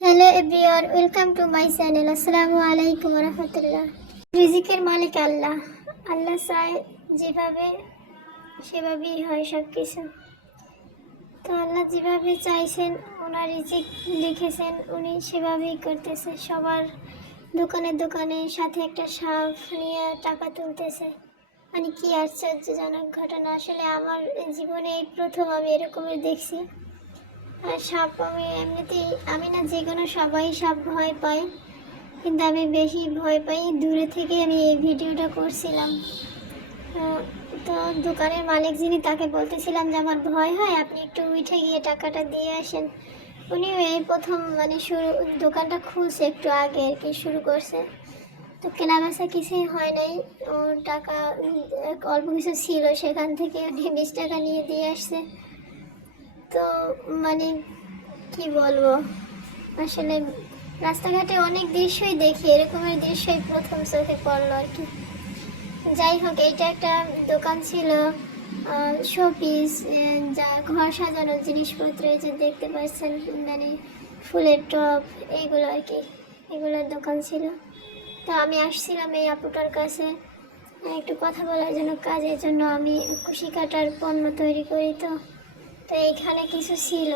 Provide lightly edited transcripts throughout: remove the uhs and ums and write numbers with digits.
Hello everyone, welcome to my channel. আসসালামু আলাইকুম রহমতুল্লাহ। রিজিকের মালিক আল্লাহ। আল্লাহ চায় যেভাবে সেভাবেই হয় সব কিছু। তো আল্লাহ যেভাবে চাইছেন, ওনার রিজিক লিখেছেন, উনি সেভাবেই করতেছে। সবার দোকানে দোকানে সাথে একটা সাপ নিয়ে টাকা তুলতেছে। মানে কি আশ্চর্যজনক ঘটনা! আসলে আমার জীবনে এই প্রথম আমি এরকমের দেখছি। আর সাপ আমি না, যে কোনো সবাই সাপ ভয় পায়, কিন্তু আমি বেশি ভয় পাই। দূরে থেকে আমি এই ভিডিওটা করছিলাম। তো দোকানের মালিক যিনি, তাকে বলতেছিলাম যে আমার ভয় হয়, আপনি একটু উঠে গিয়ে টাকাটা দিয়ে আসেন। উনিও এই প্রথম দোকানটা খুলছে, একটু আগে আর কি শুরু করছে। তো কেনাবেচা কিছুই হয় নাই। ওর টাকা অল্প কিছু ছিল, সেখান থেকে উনি 20 টাকা নিয়ে দিয়ে আসছে। তো মানে কি বলবো, আসলে রাস্তাঘাটে অনেক দৃশ্যই দেখি, এরকমের দৃশ্যই প্রথম চোখে পড়লো আর কি। যাই হোক, এইটা একটা দোকান ছিল শোপিস, যা ঘর সাজানোর জিনিসপত্র, এই যে দেখতে পাচ্ছেন, মানে ফুলের টব, এইগুলো আর কি, এগুলোর দোকান ছিল। তো আমি আসছিলাম এই আপুটার কাছে একটু কথা বলার জন্য, কাজের জন্য। আমি কুশি কাটার পণ্য তৈরি করি। তো তো এইখানে কিছু ছিল,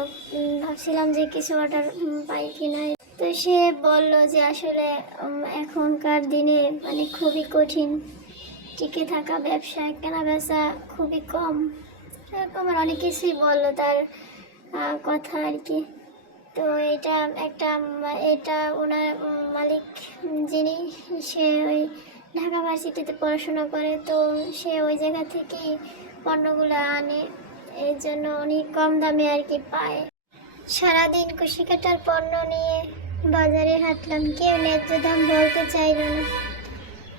ভাবছিলাম যে কিছু অর্ডার পাই কিনা। তো সে বলল যে আসলে এখনকার দিনে মানে খুবই কঠিন টিকে থাকা, ব্যবসায় কেনা বেচা খুবই কম, এরকম অনেক কিছুই বললো তার কথা আর কি। তো এটা ওনার মালিক যিনি, সে ওই ঢাকা ভার্সিটিতে পড়াশোনা করে। তো সে ওই জায়গা থেকেই পণ্যগুলো আনে, এর জন্য উনি কম দামে আর কি পায়। সারাদিন কুশি কাটার পণ্য নিয়ে বাজারে হাঁটলাম, কেউ ন্যায্য দাম বলতে চাইল না।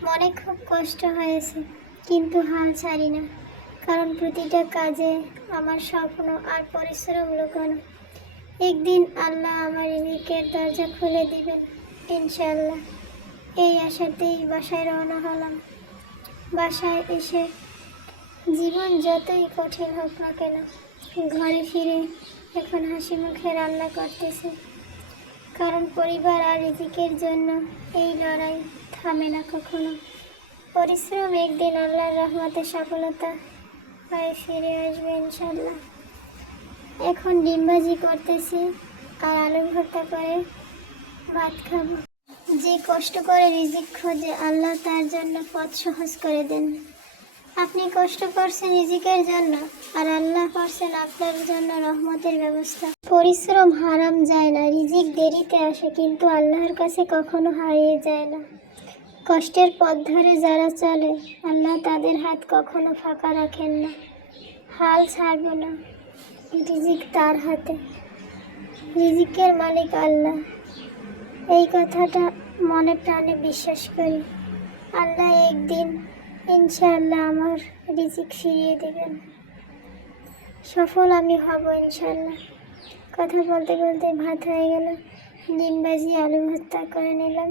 মনে খুব কষ্ট হয়েছে, কিন্তু হাল ছাড়ি না, কারণ প্রতিটা কাজে আমার স্বপ্ন আর পরিশ্রম লুকানো। একদিন আল্লাহ আমার রিজিকের দরজা খুলে দিবেন ইনশাআল্লাহ। এই আশাতেই বাসায় রওনা হলাম। বাসায় এসে জীবন যতই কঠিন হোক না কেন, ঘরে ফিরে এখন হাসি মুখে রান্না করতেছে, কারণ পরিবার আর রিজিকের জন্য এই লড়াই থামে না কখনো। পরিশ্রম একদিন আল্লাহর রহমতে সফলতা হয়ে ফিরে আসবে ইনশাল্লাহ। এখন ডিম ভাজি করতেছি আর আলু ভর্তা করে ভাত খাবো। যে কষ্ট করে রিজিক খোঁজে, আল্লাহ তার জন্য পথ সহজ করে দেন। আপনি কষ্ট করছেন রিজিকের জন্য, আর আল্লাহ করছেন আপনার জন্য রহমতের ব্যবস্থা। পরিশ্রম হারাম যায় না, রিজিক দেরিতে আসে, কিন্তু আল্লাহর কাছে কখনো হারিয়ে যায় না। কষ্টের পথ ধরে যারা চলে, আল্লাহ তাদের হাত কখনো ফাঁকা রাখেন না। হাল ছাড়ব না, রিজিক তার হাতে, রিজিকের মালিক আল্লাহ। এই কথাটা মনে প্রাণে বিশ্বাস করি। আল্লাহ একদিন ইনশাআল্লাহ আমার রিজিক ফিরিয়ে দেবেন, সফল আমি হব ইনশাআল্লাহ। কথা বলতে বলতে ভাত হয়ে গেল, ডিম ভাজি আলু ভর্তা করে নিলাম।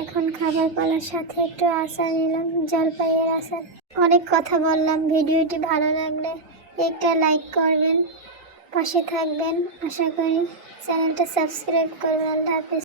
এখন খাবার পালার সাথে একটু আচার নিলাম, জলপাইয়ের আচার। অনেক কথা বললাম, ভিডিওটি ভালো লাগলে একটা লাইক করবেন, পাশে থাকবেন আশা করি, চ্যানেলটা সাবস্ক্রাইব করবেন। আল্লাহ হাফেজ।